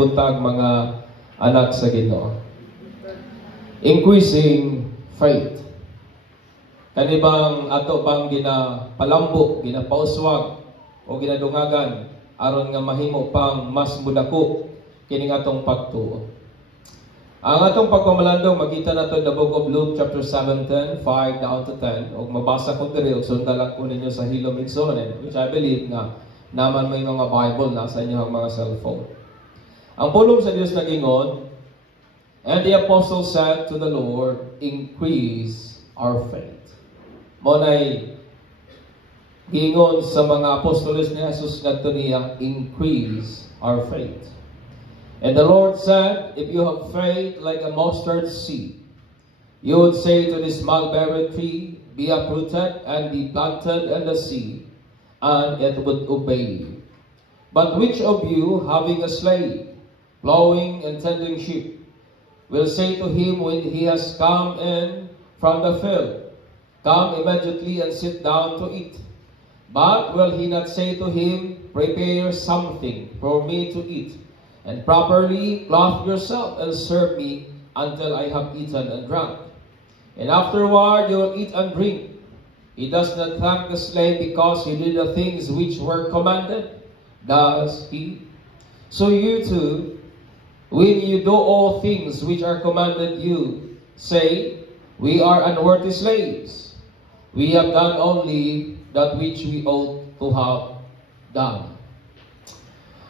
buntag mga anak sa Ginoo. Increasing faith. Kanibang ato bang ginapalambo, ginapauswag o ginadungagan aron nga mahimo pang mas mudako kining atong pagtuo. Ang atong pagpamalandong makita nato in the book of Luke chapter 17, 5 down to 10. Og mabasa ko diri og sundalan ko ninyo sa hilom igsoon, which I believe nga naman may mga Bible na sa inyong mga cellphone. Ang pulong sa Dios nagingon, and the apostle said to the Lord, increase our faith. Monay gingon sa mga apostoles ni Jesus ngadto niya, increase our faith. And the Lord said, if you have faith like a mustard seed, you would say to this mulberry tree, be uprooted and be planted in the sea, and it would obey you. But which of you, having a slave, plowing and tending sheep, will say to him when he has come in from the field, come immediately and sit down to eat? But will he not say to him, prepare something for me to eat, and properly clothe yourself and serve me until I have eaten and drunk? And afterward you will eat and drink. He does not thank the slave because he did the things which were commanded, does he? So you too, when you do all things which are commanded you, say, we are unworthy slaves. We have done only that which we ought to have done.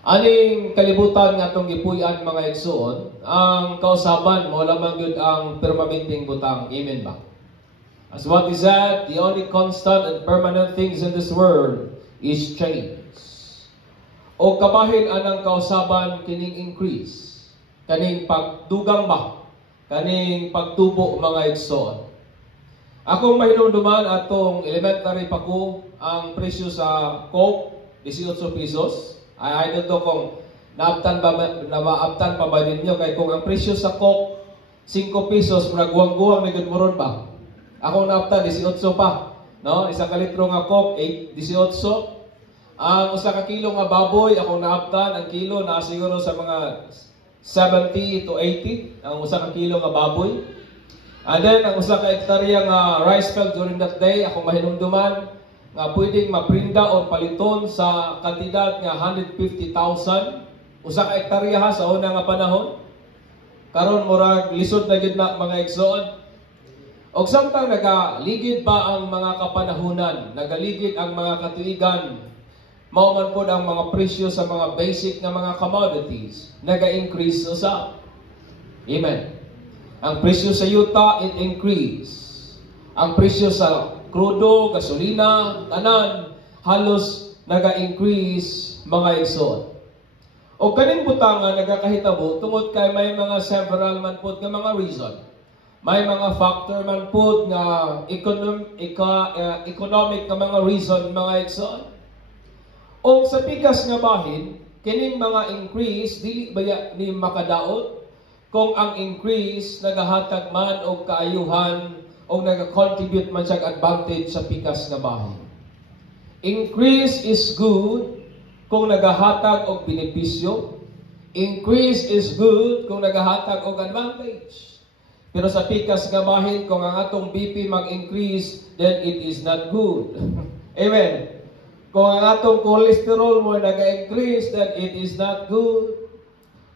Aning kalibutan nga itong gipuy-an mga igsoon, ang kausaban mo lamang yun ang permanenteng butang. Amen ba? As what is that, the only constant and permanent things in this world is change. O kabahin anang kausaban kining increase, kaning pagdugang ba, kaning pagtubo mga igsoon. Akong mahinumduman atong elementary pa ko, ang presyo sa Coke, 18 pesos. I don't know kung naabtan pa ba ninyo, kay kung ang presyo sa Coke 5 pesos, nagguwang-guwang na gudmuron ba? Akong naabtan 18 pa, no? Isa ka litro nga Coke 18. Ang usa ka kilo nga baboy, akong naabtan ang kilo na siguro sa mga 70 to 80 ang usa ka kilo nga baboy. And then ang usa ka hektarya nga rice field during that day, akong mahinumduman nga pwedeng maprinda o paliton sa kantidad nga 150,000 usa ka hektarya ha sa una nga panahon. Karon murag lisod na gid na mga igsoon. Og samtang nagaligid pa ang mga kapanahunan, nagaligid ang mga katuigan, mao man pod ang mga presyo sa mga basic nga mga commodities naga-increase usa. Amen. Ang presyo sa yuta it increase. Ang presyo sa krudo, gasolina, tanan, halos naga-increase mga igsoon. O kaning butangan nagakahitabo tungod kay may mga several man pud nga mga reason. May mga factor man pud nga economic nga mga reason mga igsoon. O sa pikas nga bahin, kining mga increase dili baya ni makadaot kung ang increase nagahatag man og kaayuhan o nag-contribute man siyang advantage sa pikas nga bahin. Increase is good kung nagahatag og benepisyo. Increase is good kung nagahatag og advantage. Pero sa pikas nga bahin, kung ang atong BP mag-increase, then it is not good. Amen. Kung ang atong cholesterol mo nag-increase, then it is not good.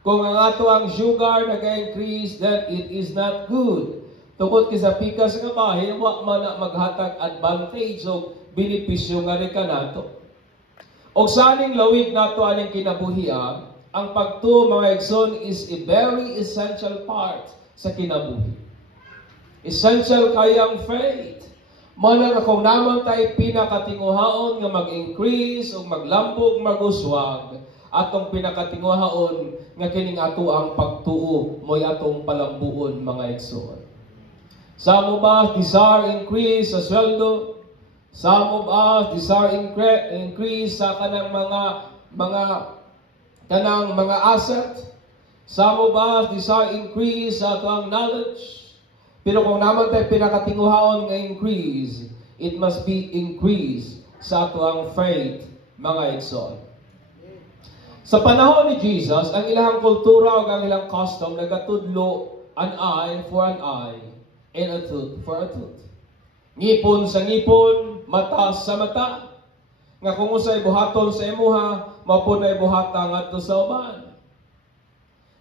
Kung ang atong sugar nag-increase, then it is not good. Tungkol sa pikas nga bahin, wa man na maghatag advantage o benepisyo nga rin ka nato. O sa aning lawig nato aning kinabuhian, ang pagtuo mga igsoon is a very essential part sa kinabuhi. Essential kayang faith. Mana kung naman tayo pinakatinguhaon nga mag-increase o maglambog, maguswag, atong pinakatinguhaon nga kining ato ang pagtuo mo'y atong palambuon mga igsoon. Some of us desire increase sa sweldo. Some of us desire increase sa kanang mga asset. Some of us desire increase sa ato knowledge. Pero kung naman tayo pinakatinguhaon nga increase, it must be increase sa ato faith mga igsoon. Sa panahon ni Jesus, ang ilang kultura o ang ilang custom nagatudlo an eye for an eye and a tooth for a tooth. Ngipon sa ngipon, mata sa mata. Nga kung usay buhaton sa imuha, mapunay buhata ngadto sa uban.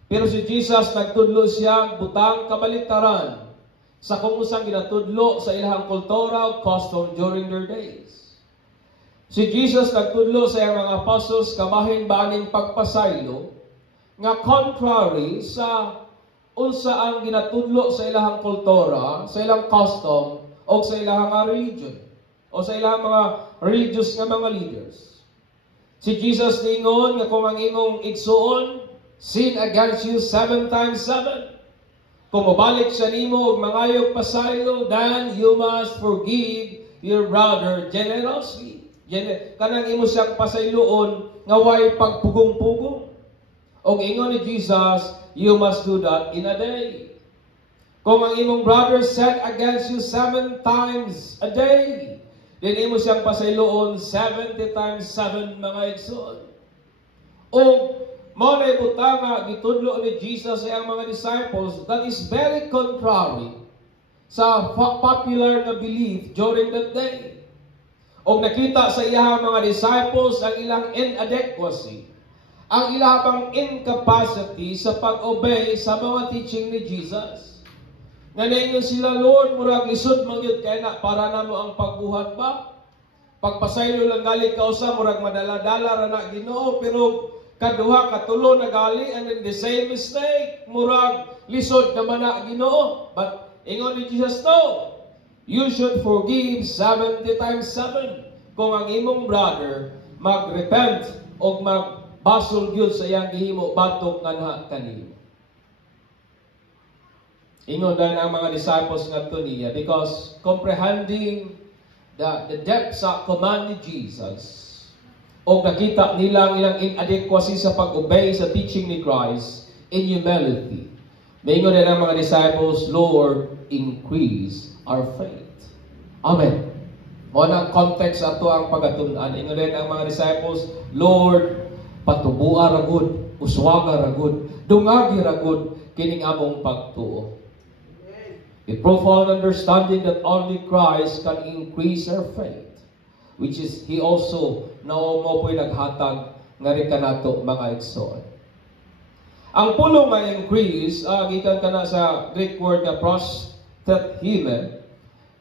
Pero si Jesus nagtudlo siya butang kabaliktaran sa kung usang ginatudlo sa ilang kultura o custom during their days. Si Jesus nagtudlo sa iyang mga apostles kabahin baning pagpasaylo nga contrary sa unsa ang ginatudlo sa ilang kultura, sa ilang custom o sa ilang religion o sa ilang mga religious nga mga leaders. Si Jesus ningon nga kung ang imong igsuon sin against you 7 times 7. Kung mabalik siya nimo og mangayog pasaylo, then you must forgive your brother generously. Kanang imo siyang pasayloon nga way pagpugong-pugong. Og ingon ni Jesus, you must do that in a day. Kung ang imong brother sin against you 7 times a day, then imo siyang pasayloon 70 times 7 mga igsoon. Og mao na ibutang nga gitudlo ni Jesus sa iyang mga disciples that is very contrary sa popular na belief during that day. Og nakita sa iyang mga disciples ang ilang inadequacy, ang ilang incapacity sa pag-obey sa mga teaching ni Jesus. Nga naingon sila, Lord, murag lisod mangyud kay na para namo ang pagbuhat ba? Pagpasaylo lang gali ka usa, murag madala-dala ra na Ginoo, pero kaduha katulo na gali and in the same mistake, murag lisod naman na Ginoo. But ingon ni Jesus, no, you should forgive 70 times 7 kung ang imong brother mag-repent o magbasol gyud sa iyang gihimo batok nganha kanimo. Ingon dahil ang mga disciples ngadto niya because comprehending the depth sa command ni Jesus o nakita nila ang ilang inadequacy sa pag-obey sa teaching ni Christ in humility. Maingon din ang mga disciples, Lord, increase our faith. Amen. Mo ang context ato ang pagatun-an. Ingon din ang mga disciples, Lord, patubua ra gud, uswaga ra gud, dungagi ra gud kining among pagtuo. A profound understanding that only Christ can increase our faith, which is He also na mo po'y naghatag nga rin ka nato mga igsoon. Ang pulong nga increase, gikan ka na sa Greek word na prostathyme,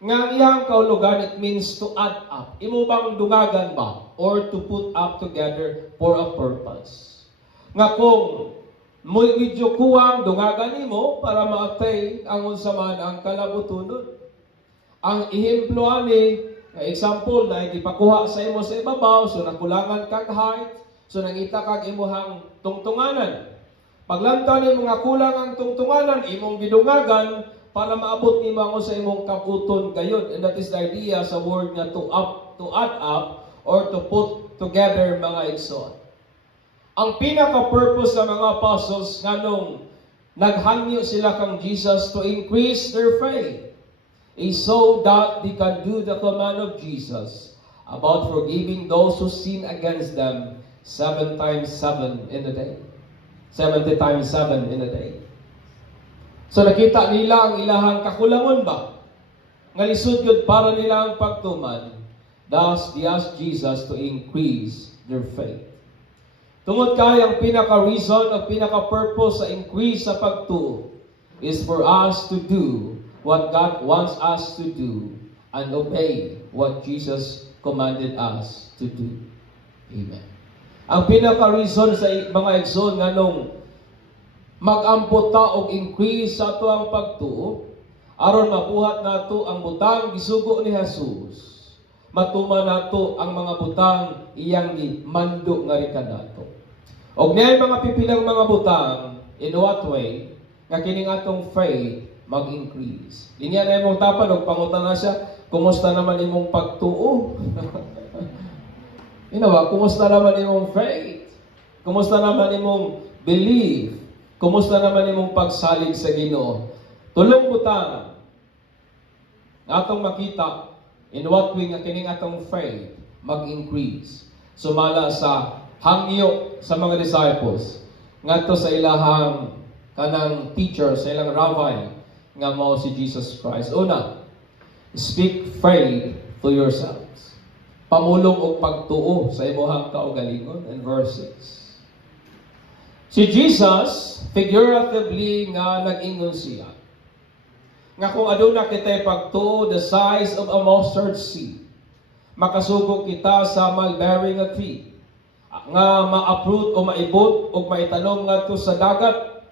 nga iyang kaulugan, it means to add up. Imo bang dungagan ba? Or to put up together for a purpose. Nga kung medyo kuwang dungagan nimo para ma-attain ang unsa man ang kalabutunon. Ang ehemplo ani, example na gipakuha sa imo sa ibabaw, so nakulangan kag height, so nangita kag imuhang tungtunganan. Paglantaw nimo nga kulang ang tungtunganan, imong gidungagan para maabot nimo ang sa imong kabuton gayon. And that is the idea sa word nga to add up or to put together mga igsoon. Ang pinaka-purpose ng mga apostles nga nung naghangyo sila kang Jesus to increase their faith is so that they can do the command of Jesus about forgiving those who sin against them 7 times 7 in a day. 70 times 7 in a day. So nakita nila ang ilahang kakulangon ba? Nga lisod yun para nila ang pagtuman. Thus, they asked Jesus to increase their faith. Tungod kay ang pinaka-reason o pinaka-purpose sa increase sa pagtuo is for us to do what God wants us to do and obey what Jesus commanded us to do. Amen. Ang pinaka-reason sa mga igsoon nga nung mag-amputa o increase sa ato ang pagtuo aron mabuhat nato ang butang gisugo ni Jesus. Matuma nato ang mga butang iyang mando nga rika nato. Og niyay mga pipilang mga butang, in what way, nga kining atong faith mag-increase. Inya na imong tapan, og pangutan na siya, kumusta naman imong pagtuo? Inawa, kumusta naman imong faith? Kumusta naman imong belief? Kumusta naman imong pagsalig sa Ginoo? Tulong butang, atong makita, in what way nga kining atong faith mag-increase. Sumala sa hangyo sa mga disciples ngadto sa ilahang kanang teacher, sa ilang rabbi nga mao si Jesus Christ. Una, speak faith to yourselves. Pamulong og pagtuo sa imong kaugalingon. In verse 6. Si Jesus, figuratively nga nag-ingon siya, nga kung aduna kita'y pagtuo the size of a mustard seed, makasugo kita sa mulberry nga tree, nga ma-uproot o maibot o maitalong ngadto sa dagat,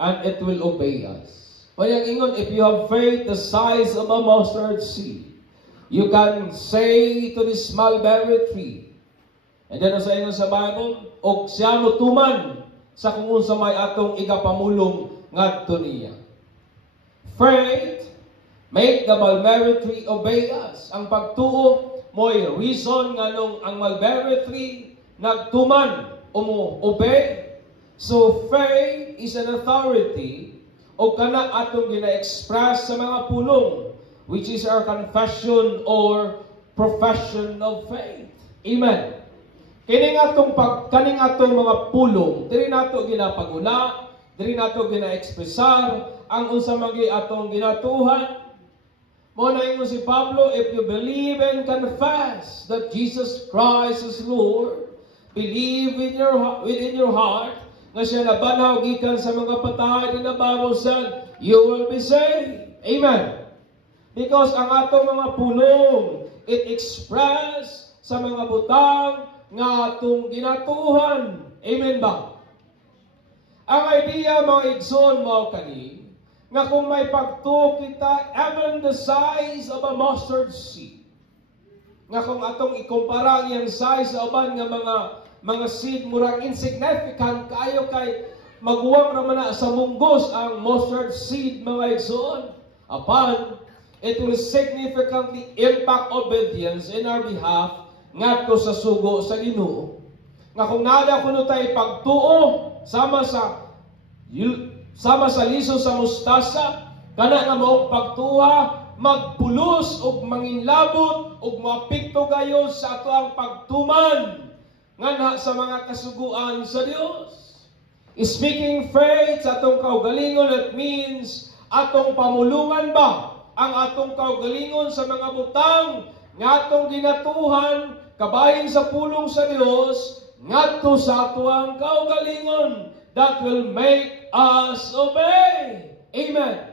and it will obey us. Kaya ingon, if you have faith the size of a mustard seed, you can say to this mulberry tree, and then sa ingon sa Bible, og siya motuman sa kung unsa may atong igapamulong ngadto niya. Faith make the mulberry tree obey us. Ang pagtuo mo'y reason nga nung ang mulberry tree nagtuman o obey. So faith is an authority o kana atong gina-express sa mga pulong, which is our confession or profession of faith. Amen. Kaning atong mga pulong, diri nato ginapaguna, diri nato gina-expressar ang unsa magi atong ginatuhan. Mo na ingon si Pablo, if you believe and confess that Jesus Christ is Lord, believe within your heart nga siya nabanaw gikan sa mga patay, and the Bible said, you will be saved. Amen. Because ang atong mga pulong, it express sa mga butang nga atong ginatuhan. Amen ba? Ang idea mga igsoon mo kani, nga kung may pagtuo kita, even the size of a mustard seed, nga kung atong ikumpara ang size sa uban nga mga seed, murag insignificant kayo kay maguwang naman na sa munggos ang mustard seed mga igsoon. Upon, it will significantly impact obedience in our behalf ngadto sa sugo sa Ginoo. Nga kung nada kuno tay pagtuo sama sa liso sa mustasa, kana nga maong pagtuha, magpulos og manginlabot og mapikto gayon sa ato ang pagtuman nga sa mga kasuguan sa Dios. Speaking faith sa atong kaugalingon, it means atong pamulungan ba ang atong kaugalingon sa mga butang nga atong ginatuhan kabahin sa pulong sa Dios ngadto sa ato ang kaugalingon that will make us obey. Amen.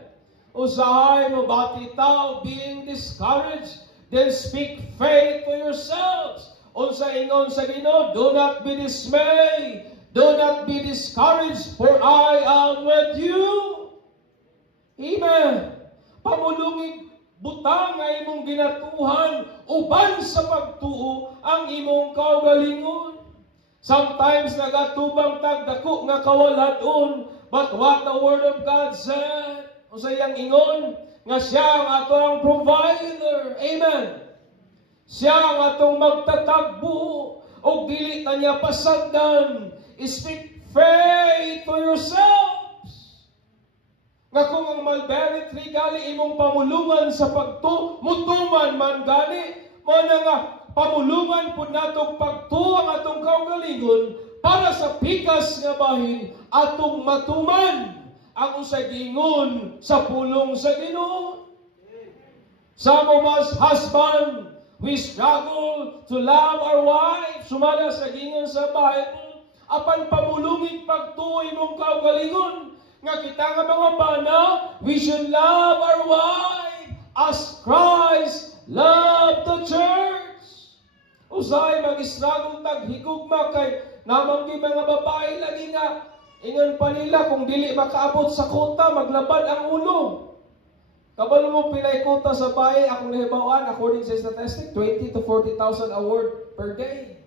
Usahay mo bati tao being discouraged, then speak faith to yourselves. Unsa ingon sa Ginoo, do not be dismayed, do not be discouraged, for I am with you. Amen. Pamulungig butang nga imong ginatuhan uban sa pagtuo ang imong kaugalingon. Sometimes nagatubang tagdako nga kawaladon, but what the Word of God said, usayang ingon, nga siya ang atong provider. Amen. Siya ang atong magtatagbo, o dili ta niya pasagdan. Speak faith to yourselves. Nga kung ang mulberry tree gali imong pamulungan sa mutuman man gani, mo na nga pamulungan po natong pagtuo ang atong kaugalingon para sa pikas nga bahin atong matuman ang usay gingon sa pulong sa Ginoo. Some of us husband, we struggle to love our wife. Sumala sa gingon sa Bible, apan pamulungig pagtuo imong kaugalingon nga kita nga mga bana, we should love our wife as Christ loved the church. Usay mag-struggle taghigugma kay namang di mga babae lagi nga ingon pa nila kung dili makaabot sa kota maglabad ang ulo. Kabalo mo pilay kota sa bahay, akong nahibawan, according sa statistic, 20 to 40,000 award per day.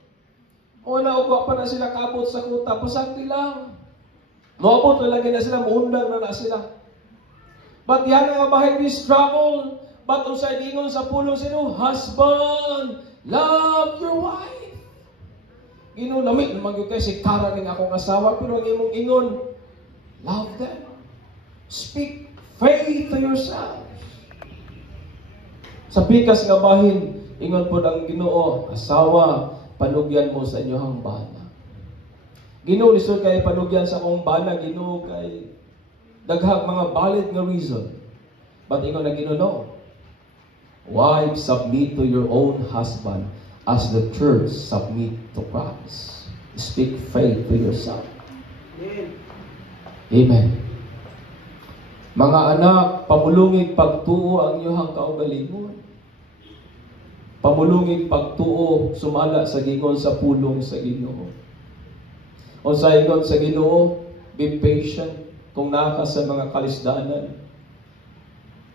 Una ugwa pa na sila kaabot sa kota, pasangti lang. Maabot na lagi na sila, muundag na sila. But yan nga bahay we struggle, but unsay dingon sa pulong sino, husband, love your wife. Ginunamit naman yung kasi kara ng akong asawa, pero ang imong ingon, love them. Speak faith to yourself. Sa pikas nga bahin, ingon po ang Ginoo, asawa, panugyan mo sa inyong bana. Ginoo lisod kay panugyan sa akong bana, Ginoo kay daghang mga valid nga reason. But ingon na Ginoo, no. Wives, submit to your own husband as the church submit to Christ. Speak faith to yourself. Amen. Mga anak, pamulungig pagtuo ang iyong kaugalingon. Pamulungig pagtuo, sumala sa gingon sa pulong sa Ginoo. O sa ingon sa Ginoo, be patient kung naka sa mga kalisdanan.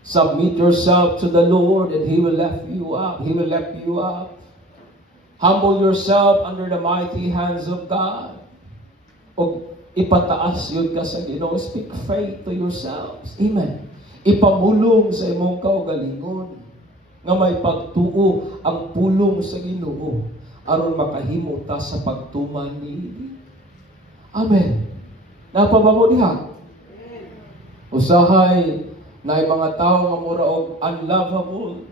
Submit yourself to the Lord and He will lift you up. He will lift you up. Humble yourself under the mighty hands of God. O ipataas yun ka sa Ginoo. Speak faith to yourselves. Amen. Ipamulong sa imong kaugalingon nga may pagtuo ang pulong sa Ginoo aron makahimo ta sa pagtuman niini. Amen. Napabamo diha. Usahay na mga tao nga mura og unlovable,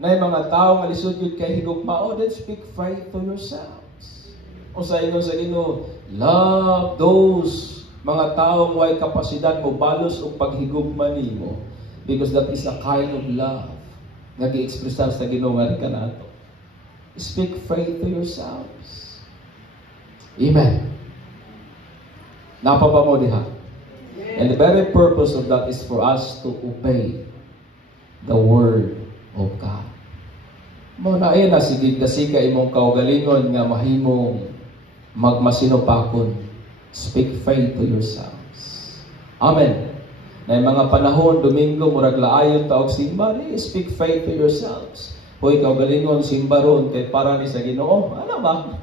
na mga tao nga lisod yun kay higugmao, then speak faith to yourselves. Usahay ingon sa Ginoo, love those mga taong way kapasidad mo balos og paghigugma nimo, because that is a kind of love nga gi-expressar sa Ginoo nga kanato. Speak faith to yourselves. Amen. Napapa mo diha. And the very purpose of that is for us to obey the word of God. Mo na ay nasigid kasi ka imong kaugalingon nga mahimong magmasinupakon. Speak faith to yourselves. Amen. Na mga panahon, Domingo, murag laayon ta og simba, speak faith to yourselves. Hoy, kaugalingon, simba ron, kay para ni sa Ginoo. Ano ba?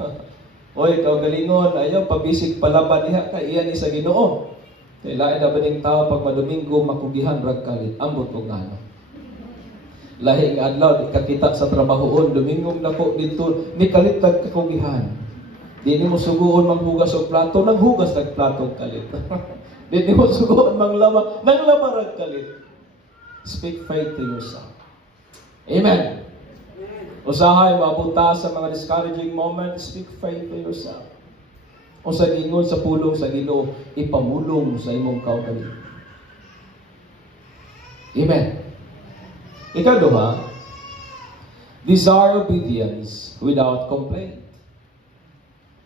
Hoy, kaugalingon, ayaw, pabisig palaban niya, kay iyan ni sa Ginoo. Kay lain na ba ning tao, pag madomingo, makugihan, ragkalit, ambot o ngano. Lahi nga adlaw, kakita sa trabahoon, Domingong nako dito, ni kalit nagkakugihan. Di ni mo suguon manghugas og plato, nanghugas ng plato kalit. Di mo suguon manglama, nanglamarag kalit. Speak faith to yourself. Amen. Usahay, mapunta sa mga discouraging moments, speak faith to yourself. O sa gingon sa pulong sa Ginoo, ipamulong sa imong kaugalingon. Amen. Ikaduha, desire obedience without complaint.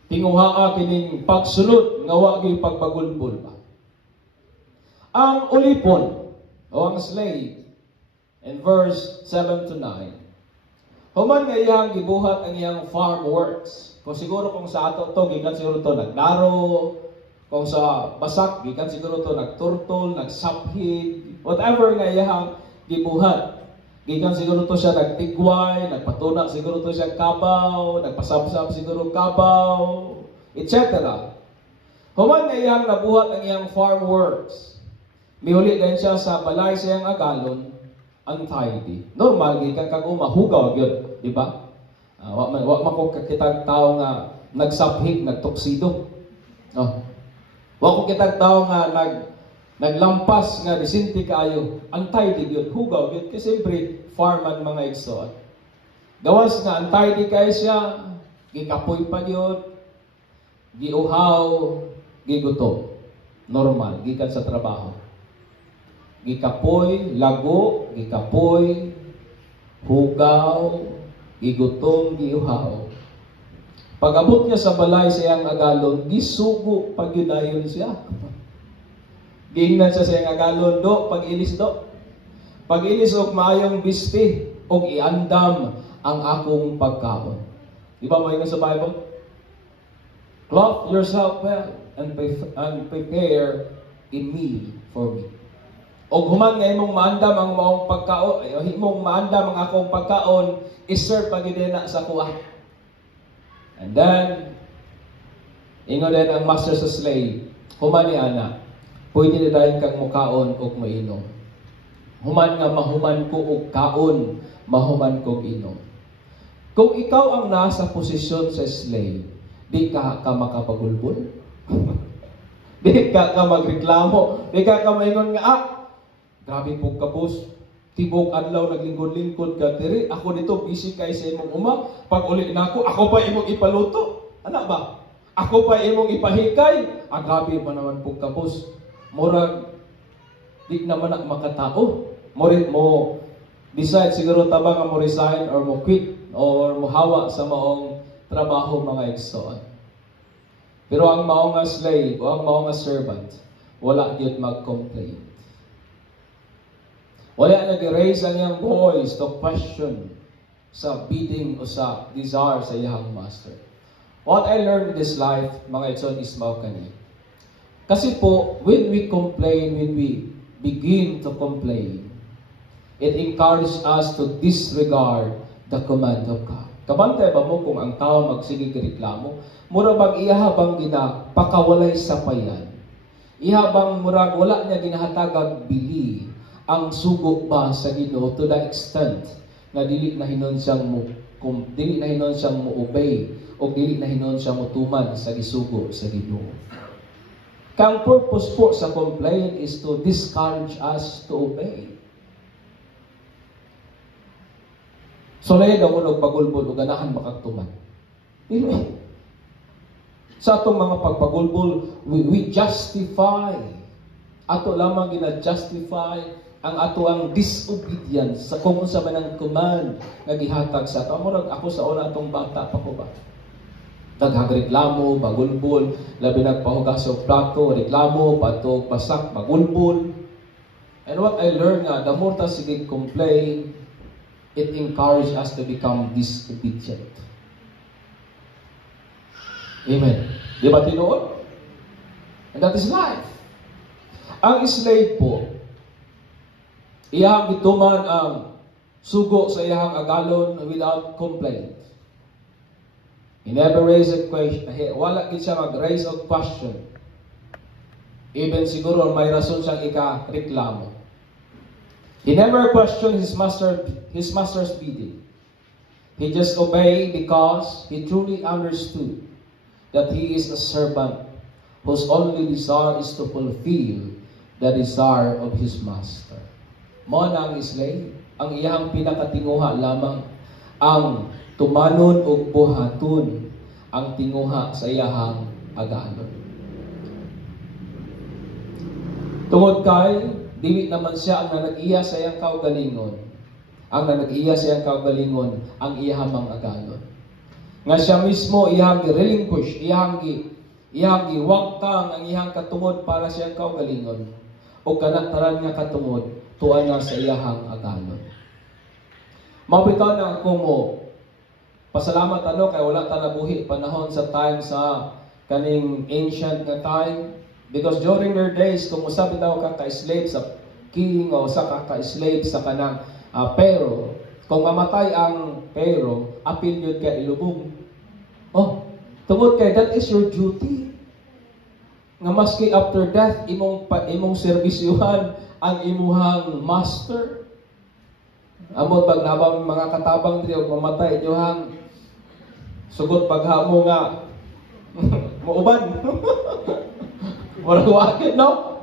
Tinguhaa kining pagsunod nga wa gyud pagpagulbol ba. Ang ulipon o ang slave in verse 7 to 9. Human nga iyang gibuhat ang iyang farm works. Kung siguro kung sa ato to gikan siguro to nagnaro, kung sa basak gikan siguro to nagturtol, nagsabhig, whatever nga iyang gibuhat. Gikan siguro to siya nagtigway, nagpatuna siguro to siya kabaw, nagpasabsab siguro kabaw, etc. Human nga iyang nabuhat ang iyang farm works. Miuli din siya sa balay sa iyang agalon, untidy. Normal, gikan kag mahugaw gyud, di ba? Wa man kitang tao nga nagsabhig, nagtoksido. No. Wa ko kitang tao nga naglampas nga disinti kaayo, untidy gyud, hugaw gyud kasi siyempre farman mga igsoon. Gawas nga untidy kay siya, gikapoy pa gyud, giuhaw, gigutom. Normal gikan sa trabaho. Gikapoy, lago, gikapoy, hugaw, gigutom, giuhaw. Pag-abot niya sa balay sa iyang agalon, gisugo pagyudayon siya. Giingnan siya sa iyang agalon, do, pag-ilis do. Pag-ilis og maayong bisti, og iandam ang akong pagkaon. Di ba mo sa Bible? Clothe yourself well and prepare a meal for me. Og human nga imong maandam ang maong pagkaon, imong maandam ang akong pagkaon, iserve pagidena sa kuha. And then, ingon din ang master sa slave, human ni ana, pwede na dahil kang mukaon o mainom. Human nga mahuman ko og kaon, mahuman ko inom. Kung ikaw ang nasa posisyon sa slave, di ka makapagulbol. Di ka magreklamo. Di ka maingon nga, grabe po ka, boss. Tibok adlaw naglingkod-lingkod ka diri. Ako dito busy kay sa imong uma. Pag uli na ako pa imong ipaluto. Ana ba? Ako pa imong ipahikay, agabi pa naman po kapos. Murag, di naman na makatao. Mo decide siguro taba nga mo resign or mo quit or mo hawa sa maong trabaho mga igsoon. Pero ang maong nga slave o ang maong nga servant, wala gyud mag-complain. Wala nag-raise ang iyang voice to question sa bidding o sa desire sa iyang master. What I learned in this life, mga igsoon, is mao kani. Kasi po, when we complain, when we begin to complain, it encourages us to disregard the command of God. Kabantay ba mo kung ang tao magsigig reklamo? Mura bang iyahabang pakawalay sa payan? Ihabang murag wala niya ginahatagag bili ang sugo ba sa Ginoo to the extent na dili na hinon siyang mo obey o dili na hinon siyang motuman sa gisugo sa Ginoo. Kang purpose po sa complaint is to discourage us to obey. So layo daw mo nagpagulbol o ganahan makagtuman. Dili. Sa atong mga pagpagulbol, we justify. Ato lamang gina-justify ang ato ang disobedience sa kung sa manang command nga gihatag sa ato. Murag ako sa una atong bata pa ko ba? Daghang bagulbol, labi nagpahugas og plato, reklamo, patog, pasak, bagulbol. And what I learned nga, the more ta sige complain, it encourages us to become disobedient. Amen. Di ba tinuod? And that is life. Ang slave po, iyang gituman ang sugo sa iyang agalon without complaint. He never raised a question. Wala gid siya mag-raise of question. Even siguro may rason siyang ika-reklamo. He never questioned his master's bidding. He just obeyed because he truly understood that he is a servant whose only desire is to fulfill the desire of his master. Mao na ang slave, ang iyang pinakatinguha lamang ang tumanon og buhaton ang tinguha sa iyang agalon. Tungod kay dili naman siya ang nanag-iya sa iyang kaugalingon. Ang nanag-iya sa iyang kaugalingon ang iyahamang agalon. Nga siya mismo iyang relinquish, iyang giwangkang ang iyang katungod para sa iyang kaugalingon. O kanataran nga katungod tuan nga sa iyahang agalon. Mabitaw na ako mo pasalamat kay wala ta nabuhi panahon sa time sa kaning ancient nga time. Because during their days, kung usabi daw kaka-slave sa king o sa kaka-slave sa kanang pero, kung mamatay ang pero, apil yun kay ilubong. Oh, tungod kay that is your duty. Nga maski after death, imong serbisyuhan ang imuhang master. Amot pag nabang mga katabang diri og mamatay inyong sugot paghamo nga muuban. Walang wakit, no?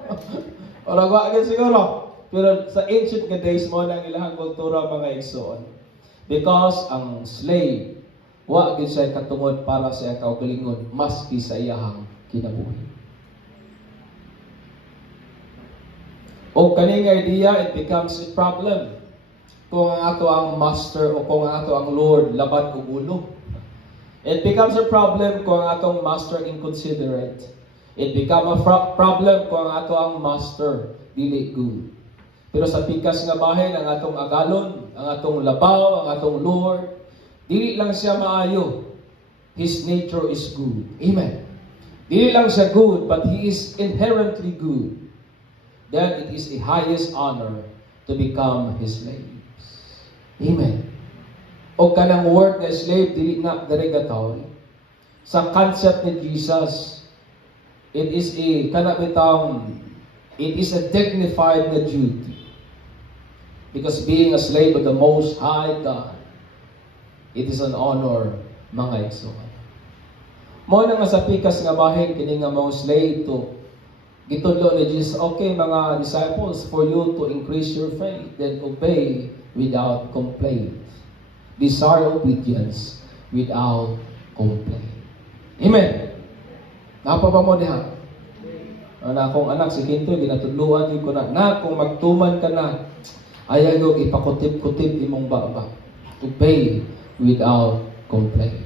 Walang wakit siguro. Pero sa ancient days mo nang ilahang kultura mga igsoon. Because ang slave, wakit siya katungod para sa iyang kaugalingon, maski sa iyahang kinabuhi. O kaning idea, it becomes a problem. Kung ang ato ang master o kung ang ato ang Lord laban og ulo. It becomes a problem kung ang atong master inconsiderate. It become a problem kung ang ato ang master dili good. Pero sa pikas nga bahin, ang atong agalon, ang atong labaw, ang atong Lord, dili lang siya maayo. His nature is good. Amen. Dili lang siya good, but He is inherently good. Then it is the highest honor to become His slaves. Amen. O kanang word na slave, dili na derogatory. Sa concept ni Jesus, it is a dignified na duty. Because being a slave of the Most High God, it is an honor, mga igsoon. Mo na nga sa pikas nga bahin, kini nga mga slave to, gitudlo ni Jesus, okay mga disciples, for you to increase your faith, then obey without complaint. Desire obedience without complaint. Amen. Napa pa mo diha? Na akong anak si Kinto ginatudluan ko na kung magtuman ka na ayaw ipakutip-kutip imong baba to pay without complaint.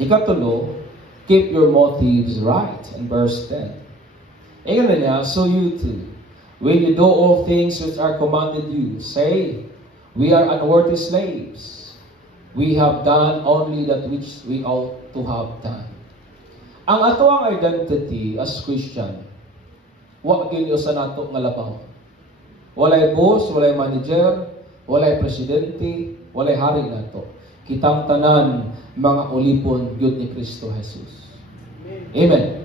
Ikatulo, keep your motives right in verse 10. Ingat niya, so you too, when you do all things which are commanded you, say, we are unworthy slaves. We have done only that which we ought to have done. Ang ato ang identity as Christian, wa gyud sa nato nga labaw. Walay boss, walay manager, walay presidente, walay hari nato. Kitang tanan mga ulipon gyud ni Kristo Jesus. Amen.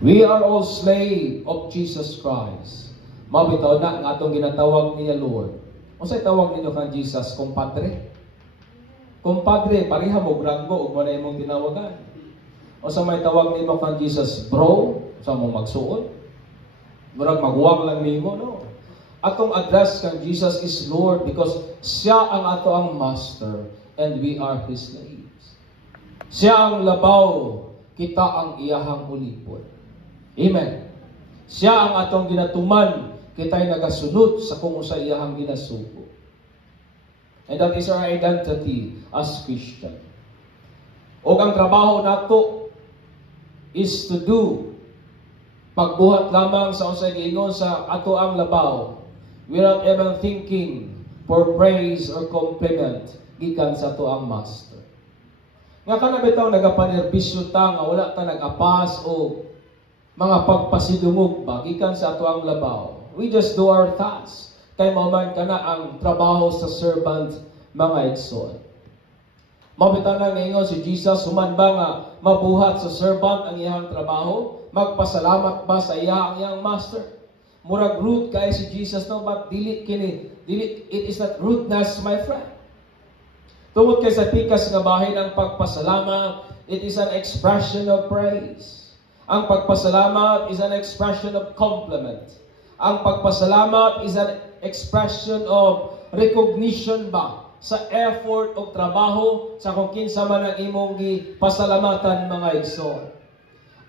We are all slave of Jesus Christ. Mabitaw na ang atong ginatawag niya Lord. Unsay tawag ninyo kang Jesus? Compadre? Compadre, pareha mo granggo ug wala imong tinawagan. O sa may tawag nimo kang Jesus, bro, sa mong magsuot. Murag magwag lang nimo, no? Atong address kang Jesus is Lord because siya ang ato ang master and we are His slaves. Siya ang labaw, kita ang iyahang ulipon. Amen. Siya ang atong ginatuman, kita'y nagasunod sa kung sa iyahang ginasuko. And that is our identity as Christian. O ang trabaho nato is to do pagbuhat lamang sa unsay giingon sa ato ang labaw without even thinking for praise or compliment gikan sa ato ang master. Nga kana bitaw nagapanerbisyo ta nga wala ta nagapas o mga pagpasidungog ba gikan sa ato ang labaw. We just do our tasks. Kay mao man kana ang trabaho sa servant mga igsoon. Mabitaw na ngayon si Jesus, human ba nga mabuhat sa servant ang iyang trabaho? Magpasalamat ba sa ang iyang master? Murag rude kay si Jesus, no? But it is not rudeness, my friend. Tungod kay sa pikas nga bahin ang pagpasalamat, it is an expression of praise. Ang pagpasalamat is an expression of compliment. Ang pagpasalamat is an expression of recognition ba sa effort o trabaho sa kung kinsa man ang imong gipasalamatan mga igsoon.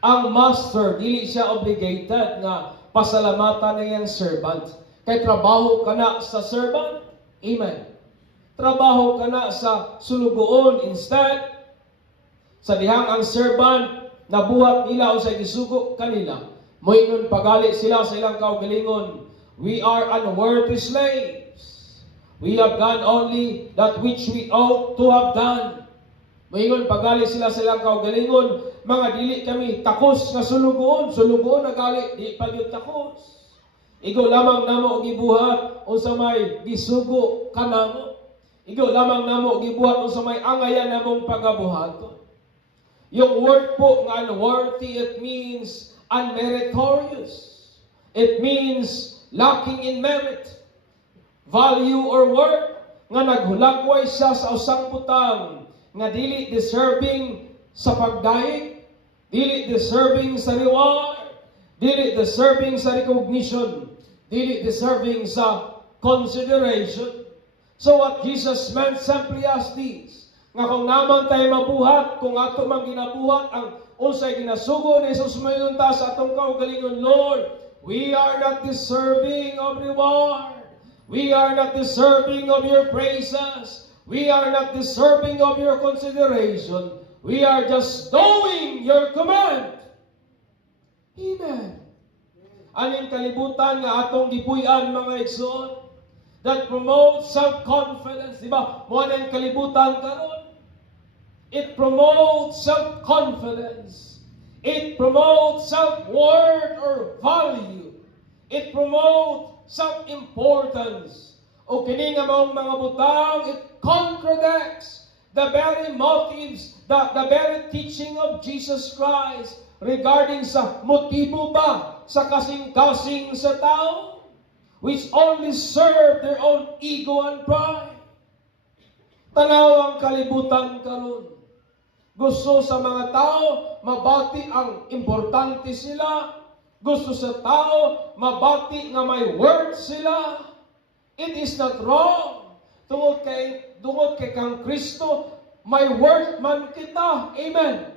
Ang master, dili siya obligated nga pasalamatan niyang servant. Kay trabaho ka na sa servant, amen. Trabaho ka na sa sulugoon. Instead, sa dihang ang servant, nabuhat nila o sa gisugo kanila. Moingon pagali sila sa ilang kaugalingon, we are unworthy slaves. We have done only that which we ought to have done. Moingon pagali sila sa ilang kaugalingon, mga dili kami takos nga sulugoon. Sulugoon na gali, di pagyud takos. Igo lamang namo gibuhat unsa may gisugo kanamo. Igo lamang namo gibuhat unsa may angayan namong pagabuhaton. Yung word po nga unworthy, it means unmeritorious. It means lacking in merit, value, or worth. Nga naghulagway siya sa usang butang nga dili deserving sa pagdaig, dili deserving sa reward, dili deserving sa recognition, dili deserving sa consideration. So what Jesus meant simply as this, nga kung naman tayo mabuhat, kung ato man ginabuhat ang unsay ginasugo ni Jesus mayon ta sa atong kaugalingon, Lord, we are not deserving of reward. We are not deserving of your praises. We are not deserving of your consideration. We are just doing your command. Amen. Aning kalibutan nga atong gipuy-an mga igsoon that promotes self-confidence. Diba? Mo ang kalibutan karon. It promotes self-confidence. It promotes self-worth or value. It promotes self-importance. O kini nga maong mga butang, it contradicts the very motives, the very teaching of Jesus Christ regarding sa motibo ba sa kasing-kasing sa tao, which only serve their own ego and pride. Tanaw ang kalibutan karon. Gusto sa mga tao mabati ang importante sila. Gusto sa tao mabati nga may worth sila. It is not wrong. Tungod kay kang Kristo, may worth man kita. Amen.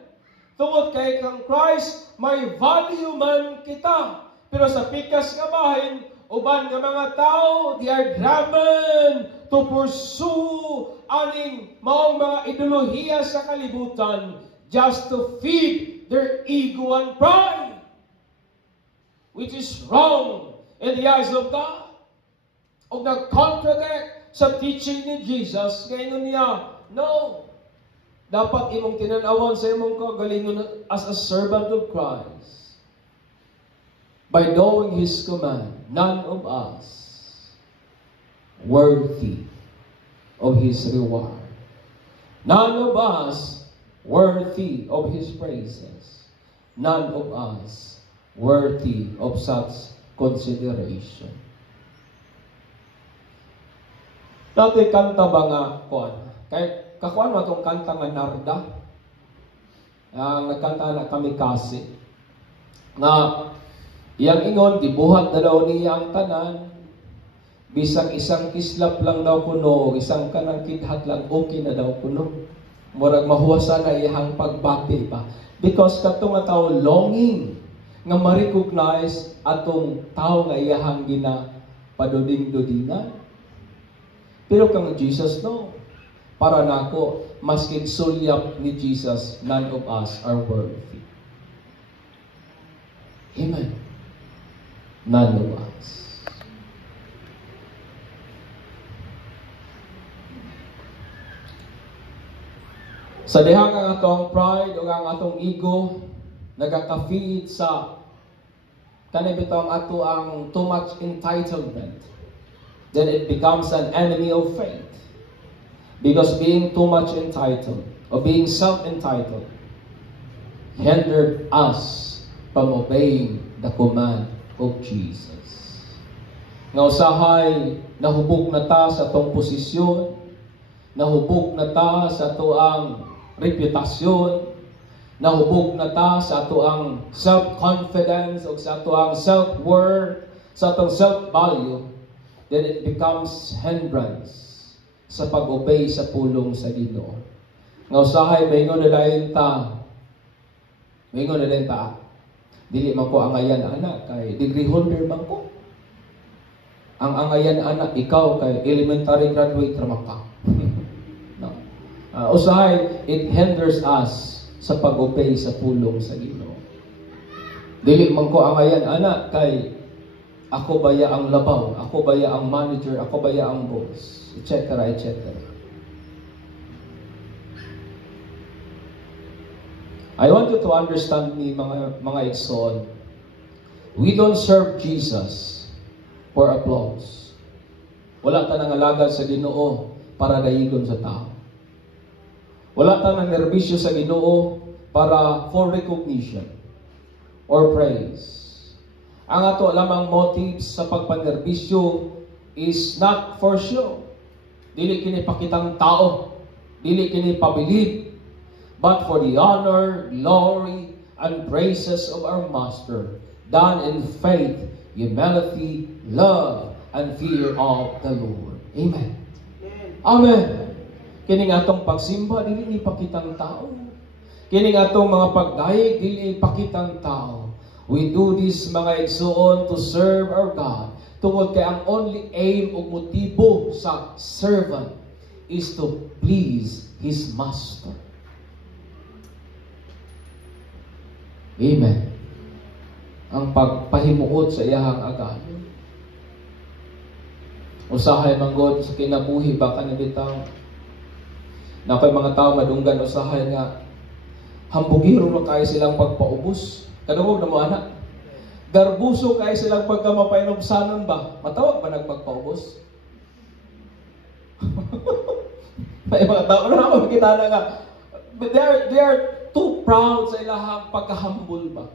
Tungod kay kang Christ, may value man kita. Pero sa pikas nga bahin, uban nga mga tao, they are driven to pursue aning maong mga ideolohiya sa kalibutan just to feed their ego and pride, which is wrong in the eyes of God. O nag-contradict sa teaching ni Jesus, ngayon niya, no, dapat imong tinanawan sa imong kagalingon as a servant of Christ. By knowing His command, none of us worthy of His reward. None of us worthy of His praises. None of us worthy of such consideration. Dati kanta ba nga, kay kakuan mo itong kanta nga Narda, nagkanta na Kamikasi, na iyang ingon, gibuhat na daw niya ang tanan, bisang isang kislap lang daw kuno, isang kanang kidhat lang, okay na daw kuno. Murag mahuwasan na iyang pagbati pa. Because katong nga tao longing, nga ma-recognize atong tao nga iyang ginapaduding-dudingan. Pero kang Jesus, no. Para nako, maski sulyap ni Jesus, none of us are worthy. Amen. None of us. Sa dihang ang atong pride o ang atong ego, nagaka-feed sa kanibitong ato ang too much entitlement. Then it becomes an enemy of faith. Because being too much entitled, or being self-entitled, hindered us from obeying the command of Jesus. Nga usahay, nahubog na ta sa atong posisyon, nahubog na ta sa ato ang reputasyon, nahubog na ta sa ato ang self-confidence, o sa ato ang self-worth, sa atong self-value, then it becomes hindrance sa pag-obey sa pulong sa Ginoo. Nga usahay, maingon na dahil ta, dili man ko angayan anak, kay degree holder man ko. Ang angayan anak, ikaw kay elementary graduate raman ka. No. Usahay, it hinders us sa pag-obey sa pulong sa Ginoo. Dili man ko angayan anak, kay ako baya ang labaw, ako baya ang manager, ako baya ang boss, etc., etc. I want you to understand me, mga igsoon. We don't serve Jesus for applause. Wala ta nangalagad sa Ginoo para dayigon sa tao. Wala ta nang nerbisyo sa Ginoo para for recognition or praise. Ang ato lamang motives sa pagpanerbisyo is not for show. Dili kini pakitang tao, dili kini pabilib, but for the honor, glory, and praises of our Master, done in faith, humility, love, and fear of the Lord. Amen. Amen. Kini nga atong pagsimba, dili ipakitang tao. Kini nga atong mga pagdayeg, dili ipakitang tao. We do this, mga igsoon, to serve our God. Tungod kay ang only aim o motibo sa servant is to please His Master. Amen. Ang pagpahimuot sa iyahang agad. Usahay manggod sa kinabuhi baka nabitaw. Na kay mga tao madunggan usahay nga hambugiro na kayo silang pagpaubos. Kadungog na mo anak. Garbuso kayo silang pagkamapainomsanon ba? Matawag ba nagpagpaubos? May mga tao na makikita na nga. But they are too proud sa ilahang pagkahambol ba?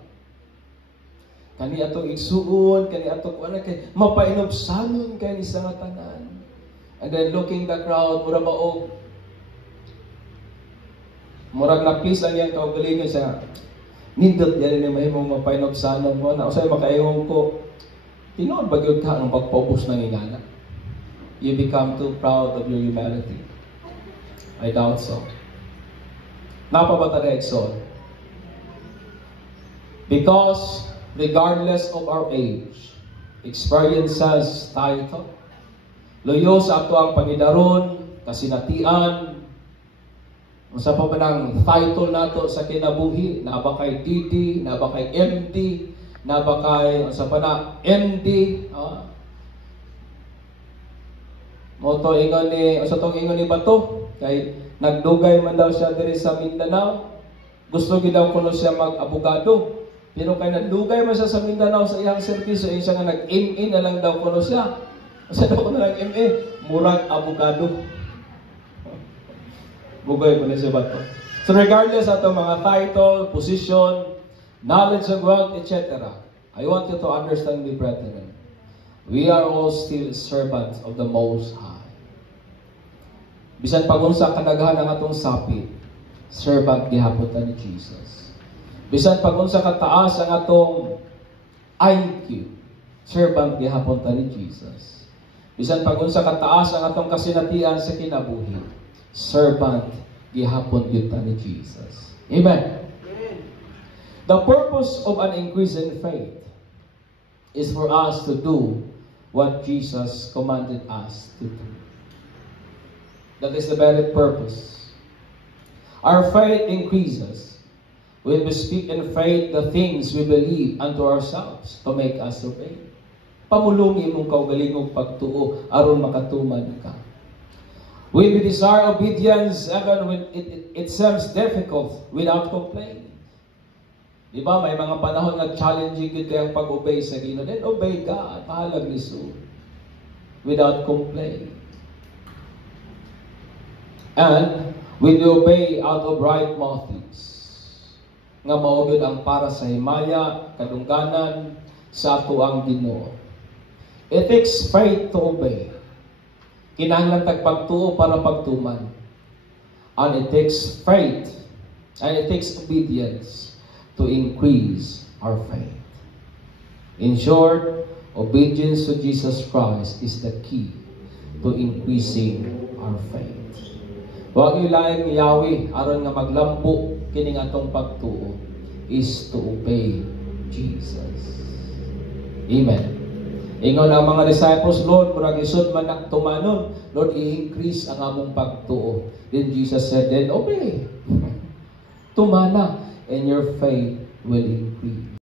Kani atong igsuon, kani atong kuan kay mapainobsanon kay ni sa tanan. And then looking the crowd, mura maog. Murag na please ang yang kaugalingon sa nindot yan ni mahimong mapainobsanon mo na usay makaingon ko. Tinuod ba gyud ka ang pagpaubos ng ingana? You become too proud of your humanity. I doubt so. Napabata na Exxon. Because regardless of our age, experiences tayo ito. Luyo sa ato ang pangidaron, kasinatian, sa pa ng title nato sa kinabuhi, na ba kay DD, na ba kay MD, na ba kay sa pa na MD, moto ingon ni sa tong ingon ni Bato kay nagdugay man daw siya diri sa Mindanao. Gusto gid daw kuno siya mag-abogado. Pero kay nagdugay man siya sa Mindanao sa iyang serbisyo, siya nga nag-MA na lang daw kuno siya. Sa daw kuno nag-MA, murag abogado. Bugay ko na siya Bato. So regardless ato mga title, position, knowledge of wealth, etc. I want you to understand me, brethren. We are all still servants of the Most High. Bisan pagunsa kadaghan ang atong sapi, servant gihapon ta ni Jesus. Bisan pagunsa kataas ang atong IQ, servant gihapon ta ni Jesus. Bisan pagunsa kataas ang atong kasinatian sa kinabuhi, servant gihapon gyud ta ni Jesus. Amen. The purpose of an increase in faith is for us to do what Jesus commanded us to do. That is the very purpose. Our faith increases when we speak in faith the things we believe unto ourselves to make us obey. Pamulungi mong kaugalingong pagtuo aron makatuman ka. When we desire obedience, even when it seems difficult, without complaining. Diba, may mga panahon na challenging din kayang pag-obey sa Ginoo. Then obey God, pahalag ni Su, without complaining. And when we obey out of right motives, nga maugod ang para sa himaya, kadungganan, sa ato ang Ginoo. It takes faith to obey. Kinahanglan tagpagtuo para pagtuman. And it takes faith, and it takes obedience to increase our faith. In short, obedience to Jesus Christ is the key to increasing our faith. Huwag ilaing Yahweh aron nga maglambo kining atong pagtuo is to obey Jesus. Amen. Ingon ang mga disciples, Lord, murag isod man tumanon, Lord, i-increase ang among pagtuo. Then Jesus said, then obey. Tumana, and your faith will increase.